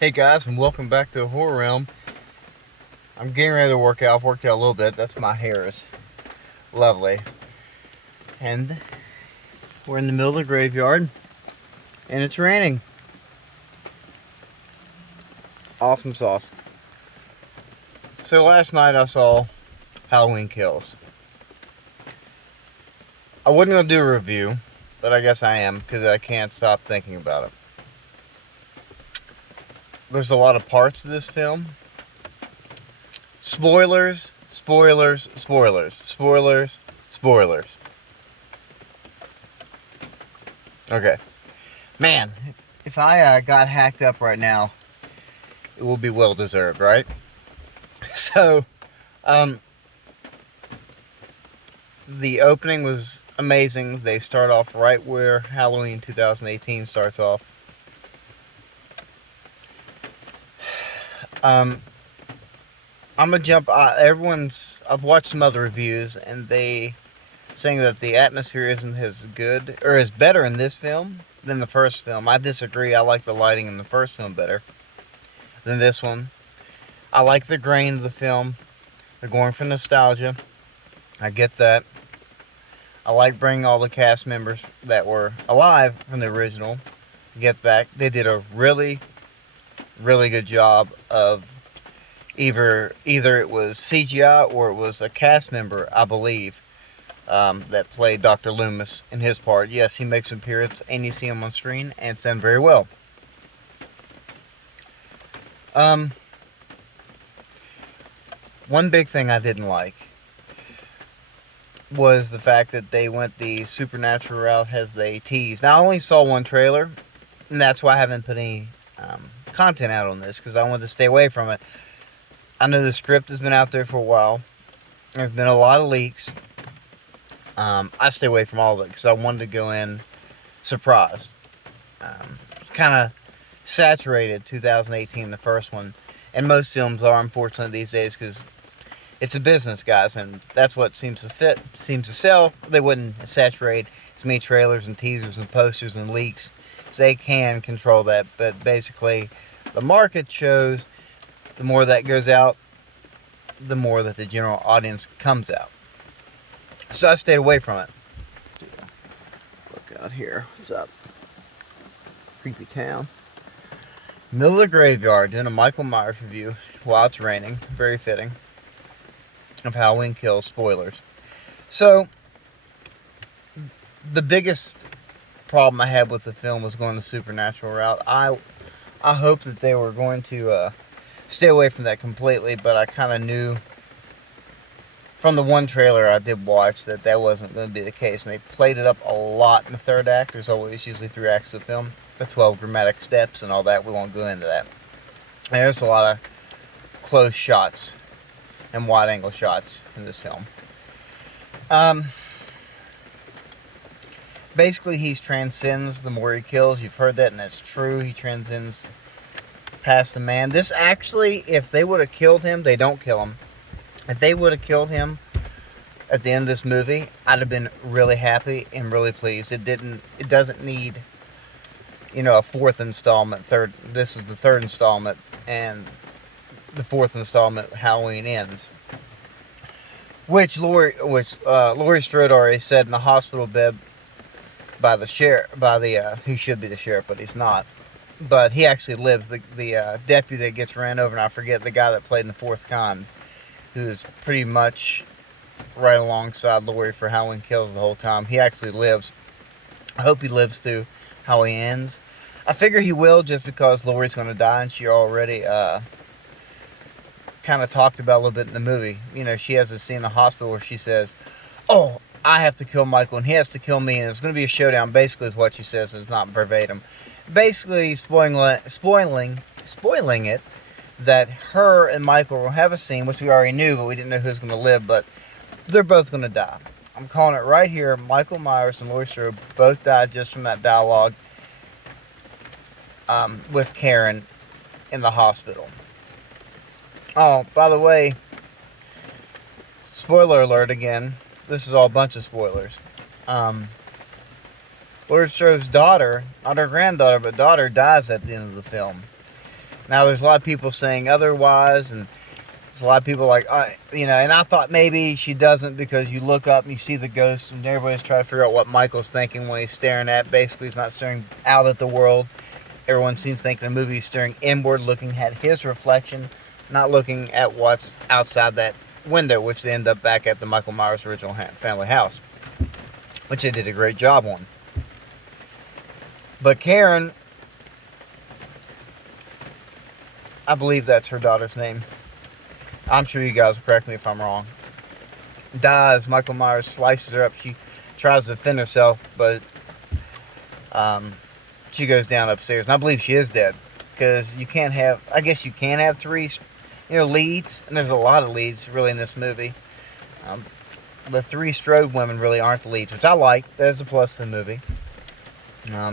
Hey guys, and welcome back to the Horror Realm. I'm getting ready to work out. I've worked out a little bit. That's my hair is lovely. And we're in the middle of the graveyard, and it's raining. Awesome sauce. So last night I saw Halloween Kills. I wasn't going to do a review, but I guess I am because I can't stop thinking about it. There's a lot of parts of this film. Spoilers, spoilers, spoilers, spoilers, spoilers. Okay. Man, if I got hacked up right now, it will be well deserved, right? So, the opening was amazing. They start off right where Halloween 2018 starts off. I'm gonna jump. I've watched some other reviews, and they saying that the atmosphere isn't as good or is better in this film than the first film. I disagree. I like the lighting in the first film better than this one. I like the grain of the film. They're going for nostalgia. I get that. I like bringing all the cast members that were alive from the original get back. They did a really, really good job of either it was CGI or it was a cast member, I believe, that played Dr. Loomis in his part. Yes, he makes an appearance and you see him on screen, and it's done very well. One big thing I didn't like was the fact that they went the supernatural route as they teased. Now, I only saw one trailer, and that's why I haven't put any content out on this, because I wanted to stay away from it. I know the script has been out there for a while. There's been a lot of leaks. I stay away from all of it because I wanted to go in surprised. Kind of saturated 2018, the first one, and most films are, unfortunately, these days, because it's a business, guys, and that's what seems to sell. They wouldn't saturate as many trailers and teasers and posters and leaks, because they can control that. But basically, the market shows the more that goes out, the more that the general audience comes out. So I stayed away from it. Look out here. What's up? Creepy town. Middle of the graveyard, doing a Michael Myers review while it's raining. Very fitting. Of Halloween Kills, spoilers. So, the biggest problem I had with the film was going the supernatural route. I hoped that they were going to stay away from that completely, but I kind of knew from the one trailer I did watch that wasn't going to be the case, and they played it up a lot in the third act. There's always usually 3 acts of the film, the 12 dramatic steps and all that. We won't go into that. And there's a lot of close shots and wide-angle shots in this film. Basically, he transcends the more he kills. You've heard that, and that's true. He transcends past the man. This actually, if they would have killed him, they don't kill him. If they would have killed him at the end of this movie, I'd have been really happy and really pleased. It doesn't need, a fourth installment. This is the third installment, and the fourth installment, Halloween Ends, which Laurie Strode already said in the hospital bed by the sheriff, he should be the sheriff, but he's not. But he actually lives. The deputy that gets ran over, and I forget the guy that played in The Fourth Kind, who is pretty much right alongside Laurie for Halloween Kills the whole time. He actually lives. I hope he lives through Halloween Ends. I figure he will, just because Laurie's going to die, and she already kind of talked about a little bit in the movie. She has a scene in the hospital where she says, "Oh, I have to kill Michael, and he has to kill me, and it's going to be a showdown," basically is what she says, and it's not verbatim. Basically spoiling it, that her and Michael will have a scene, which we already knew, but we didn't know who's going to live, but they're both going to die. I'm calling it right here. Michael Myers and Laurie Strode both died just from that dialogue with Karen in the hospital. Oh, by the way, spoiler alert again. This is all a bunch of spoilers. Laurie Strode's daughter, not her granddaughter, but daughter, dies at the end of the film. Now, there's a lot of people saying otherwise, and there's a lot of people like, and I thought maybe she doesn't, because you look up and you see the ghost, and everybody's trying to figure out what Michael's thinking when he's staring at. Basically, he's not staring out at the world. Everyone seems to think in the movie he's staring inward, looking at his reflection, not looking at what's outside that window, which they end up back at the Michael Myers original family house, which they did a great job on. But Karen, I believe that's her daughter's name. I'm sure you guys will correct me if I'm wrong. Dies. Michael Myers slices her up. She tries to defend herself, but she goes down upstairs. And I believe she is dead, because you can't have, I guess you can have three, leads, and there's a lot of leads really in this movie. The three Strode women really aren't the leads, which I like. That's a plus to the movie.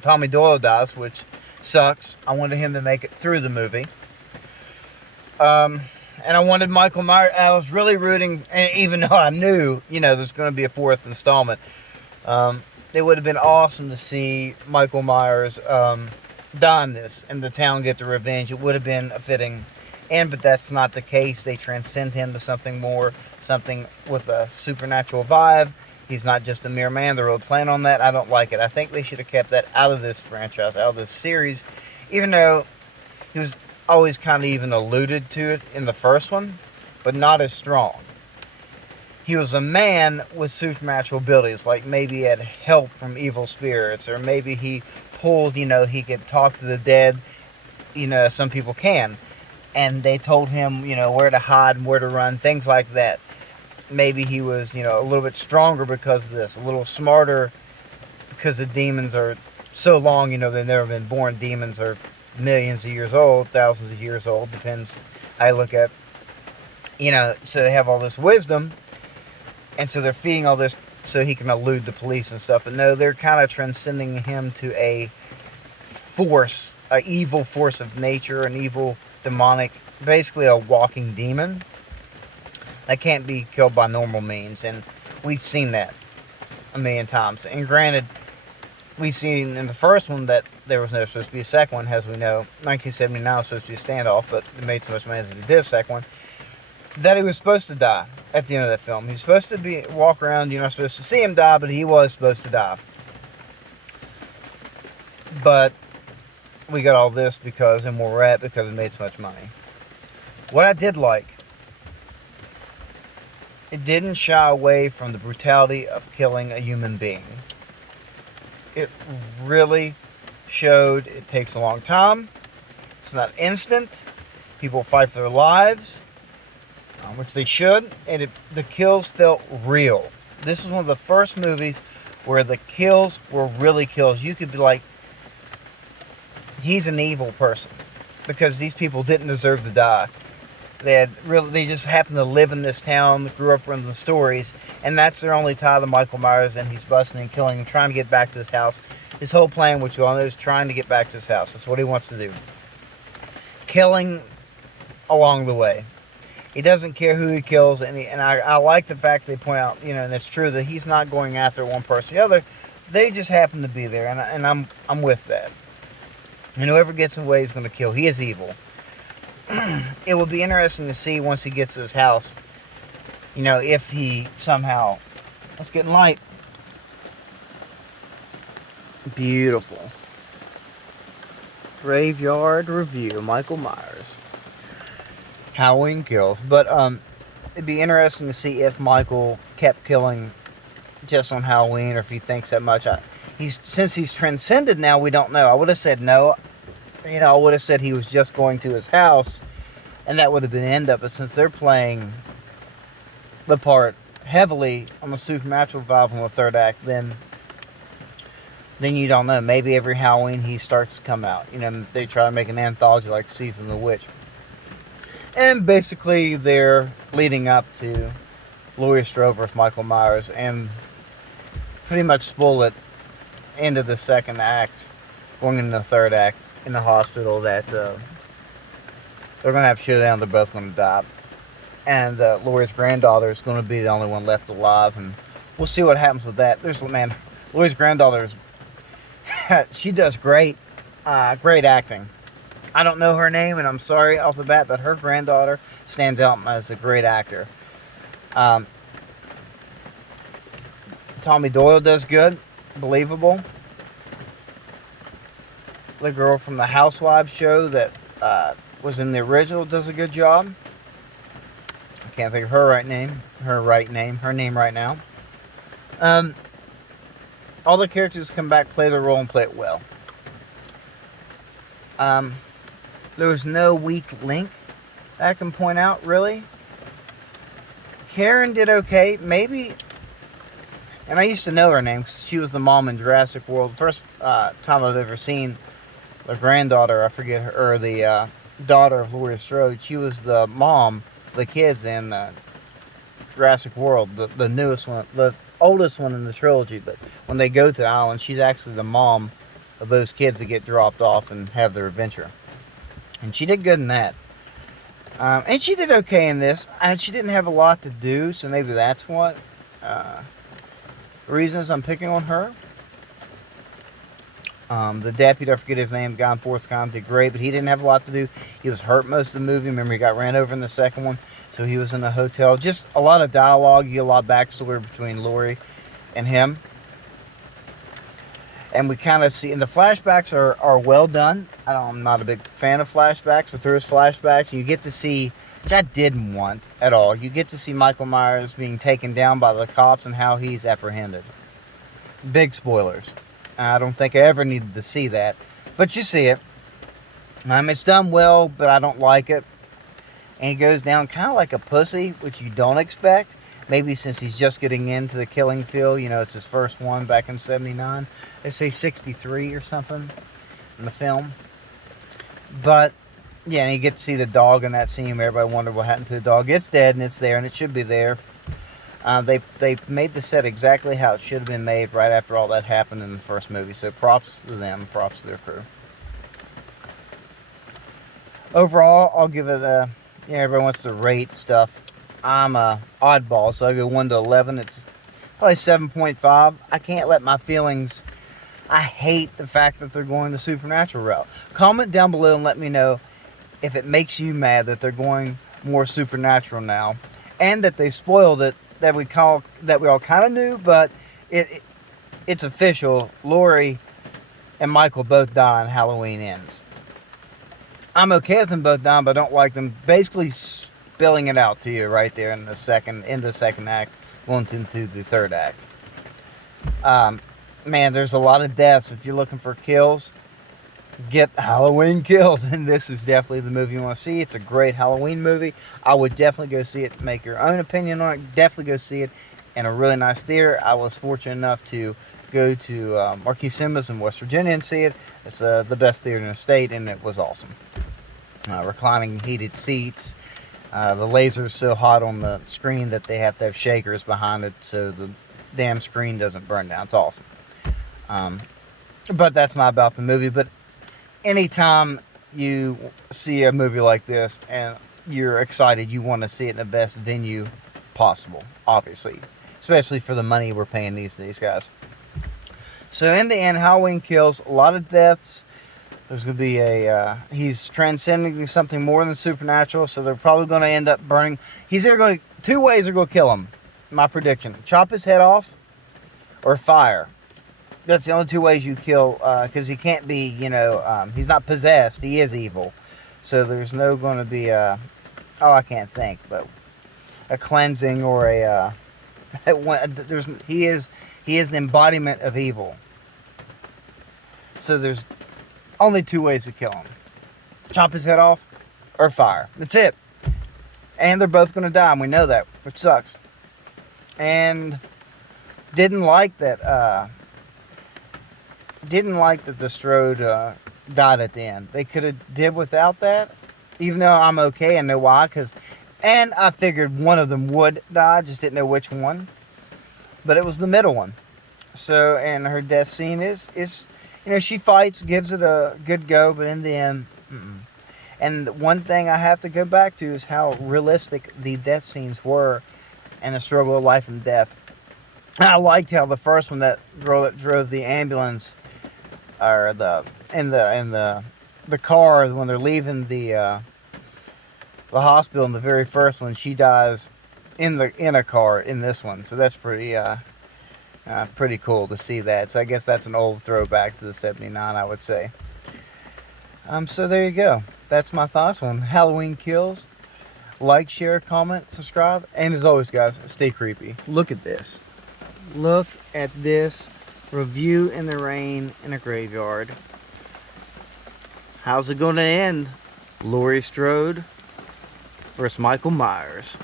Tommy Doyle dies, which sucks. I wanted him to make it through the movie. And I wanted Michael Myers. I was really rooting, and even though I knew, there's going to be a fourth installment, it would have been awesome to see Michael Myers die in this, and the town get the revenge. It would have been a fitting end, but that's not the case. They transcend him to something more, something with a supernatural vibe. He's not just a mere man. They're really playing on that. I don't like it. I think they should have kept that out of this franchise, out of this series, even though he was always kind of even alluded to it in the first one, but not as strong. He was a man with supernatural abilities, like maybe he had help from evil spirits, or maybe he pulled, he could talk to the dead, some people can. And they told him, where to hide and where to run, things like that. Maybe he was, a little bit stronger because of this, a little smarter because the demons are so long, they've never been born. Demons are millions of years old, thousands of years old, depends how you look at, so they have all this wisdom, and so they're feeding all this so he can elude the police and stuff. But no, they're kind of transcending him to a force, an evil force of nature, an evil demonic, basically a walking demon that can't be killed by normal means, and we've seen that a million times. And granted, we've seen in the first one that there was never supposed to be a second one, as we know. 1979 was supposed to be a standoff, but they made so much money that they did a second one, that he was supposed to die at the end of that film. He was supposed to walk around, you're not supposed to see him die, but he was supposed to die. But we got all this because, and where we're at, because it made so much money. What I did like, it didn't shy away from the brutality of killing a human being. It really showed it takes a long time. It's not instant. People fight for their lives, which they should, and the kills felt real. This is one of the first movies where the kills were really kills. You could be like, he's an evil person, because these people didn't deserve to die. They just happened to live in this town, grew up in the stories, and that's their only tie to Michael Myers, and he's busting and killing and trying to get back to his house. His whole plan, which we all know, is trying to get back to his house. That's what he wants to do. Killing along the way. He doesn't care who he kills, and I like the fact they point out, and it's true that he's not going after one person or the other. They just happen to be there, and I'm with that. And whoever gets away is going to kill. He is evil. It will be interesting to see once he gets to his house, if he somehow... It's getting light. Beautiful. Graveyard Review, Michael Myers. Halloween kills. But it'd be interesting to see if Michael kept killing just on Halloween, or if he thinks that much. Since he's transcended now, we don't know. I would have said no. I would have said he was just going to his house, and that would have been the end of it. Since they're playing the part heavily on the supernatural valve in the third act, then you don't know. Maybe every Halloween he starts to come out. They try to make an anthology like Season of the Witch. And basically, they're leading up to Laurie Strode versus Michael Myers, and pretty much spoil it into the second act, going into the third act. In the hospital, that they're going to have showdown. They're both going to die, and Laurie's granddaughter is going to be the only one left alive, and we'll see what happens with that. Laurie's granddaughter she does great acting. I don't know her name, and I'm sorry off the bat, but her granddaughter stands out as a great actor. Um, Tommy Doyle does good, believable. The girl from the Housewives show that was in the original does a good job. I can't think of her name right now. Um, all the characters come back, play their role, and play it well. There was no weak link I can point out, really. Karen did okay, maybe. And I used to know her name because she was the mom in Jurassic World. The first time I've ever seen the granddaughter, I forget her, or the daughter of Laurie Strode. She was the mom, the kids in Jurassic World, the newest one, the oldest one in the trilogy. But when they go to the island, she's actually the mom of those kids that get dropped off and have their adventure. And she did good in that. And she did okay in this. She didn't have a lot to do, so maybe that's what reasons I'm picking on her. The deputy, I forget his name, Guy Forthcom, did great, but he didn't have a lot to do. He was hurt most of the movie. Remember, he got ran over in the second one, so he was in a hotel. Just a lot of dialogue. You get a lot of backstory between Laurie and him. And we kind of see, and the flashbacks are well done. I'm not a big fan of flashbacks, but there's flashbacks. You get to see, which I didn't want at all, you get to see Michael Myers being taken down by the cops and how he's apprehended. Big spoilers. I don't think I ever needed to see that, but you see it. It's done well, but I don't like it. And he goes down kind of like a pussy, which you don't expect. Maybe since he's just getting into the killing field, it's his first one back in 79. They say 63 or something in the film. But, yeah, and you get to see the dog in that scene where everybody wondered what happened to the dog. It's dead, and it's there, and it should be there. They made the set exactly how it should have been made right after all that happened in the first movie. So props to them, props to their crew. Overall, I'll give it a... everybody wants to rate stuff. I'm a oddball, so I go 1 to 11. It's probably 7.5. I can't let my feelings... I hate the fact that they're going the supernatural route. Comment down below and let me know if it makes you mad that they're going more supernatural now, and that they spoiled it, that we all kind of knew, but it's official. Laurie and Michael both die and Halloween ends. I'm okay with them both dying, but I don't like them basically spilling it out to you right there in the second act, going into the third act. Man, there's a lot of deaths. If you're looking for kills, get Halloween Kills, and this is definitely the movie you want to see. It's a great Halloween movie. I would definitely go see it. Make your own opinion on it. Definitely go see it in a really nice theater. I was fortunate enough to go to Marquis Cinemas in West Virginia and see it. It's the best theater in the state, and it was awesome. Reclining heated seats. The laser's so hot on the screen that they have to have shakers behind it so the damn screen doesn't burn down. It's awesome. But that's not about the movie. But anytime you see a movie like this and you're excited, you want to see it in the best venue possible, obviously. Especially for the money we're paying these guys. So in the end, Halloween Kills, a lot of deaths. There's going to be he's transcending something more than supernatural, so they're probably going to end up burning. He's either going to, two ways are going to kill him. My prediction. Chop his head off or fire. That's the only two ways you kill, because he can't be, he's not possessed. He is evil. So there's no going to be I can't think, but a cleansing or he is the embodiment of evil. So there's only two ways to kill him. Chop his head off or fire. That's it. And they're both going to die, and we know that, which sucks. And didn't like that the Strode died at the end. They could have did without that, even though I'm okay. I know why, and I figured one of them would die, just didn't know which one. But it was the middle one. So, and her death scene is she fights, gives it a good go, but in the end, And one thing I have to go back to is how realistic the death scenes were and the struggle of life and death. I liked how the first one, that girl that drove the ambulance, or in the the car when they're leaving the hospital in the very first one. She dies in a car in this one, so that's pretty cool to see that. So I guess that's an old throwback to the '79, I would say. So there you go. That's my thoughts on Halloween Kills. Like, share, comment, subscribe, and as always, guys, stay creepy. Look at this. Look at this review in the rain in a graveyard. How's it going to end? Laurie Strode versus Michael Myers.